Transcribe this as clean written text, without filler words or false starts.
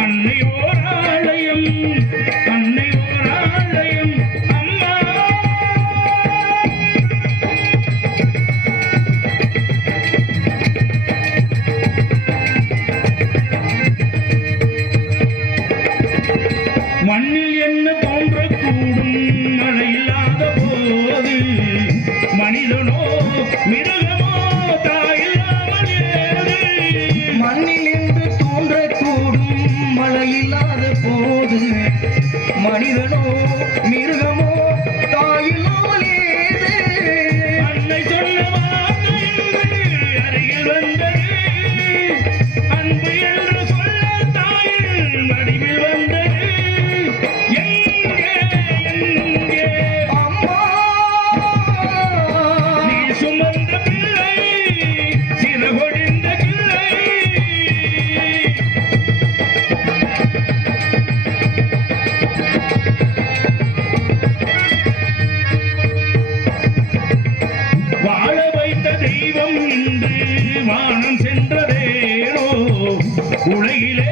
அன்னை ஓர் ஆலயம், அன்னை ஓர் ஆலயம் அம்மா. மண்ணில் என்ன தோன்றக்கூடும் மழை இல்லாத போது, மனிதனோ மிருகமோ தாயில்லாமல் ஏது. மண்ணில் என்று தோன்றக்கூடும் மழை இல்லாத போது, மனிதனோ மிருகமோ தாயில்லாமல் ஏது. அன்னை சொன்ன வார்த்தை இன்று அருகில் வந்தது, அன்பு என்று சொல்ல தாயின் வடிவில் வந்தது. எங்கே எங்கே அம்மா நீ சுமந்த பிள்ளை, சிறகொடிந்த கிளை. வாழ வைத்த தெய்வம் இன்று வானம் சென்றதேனோ, உலகிலே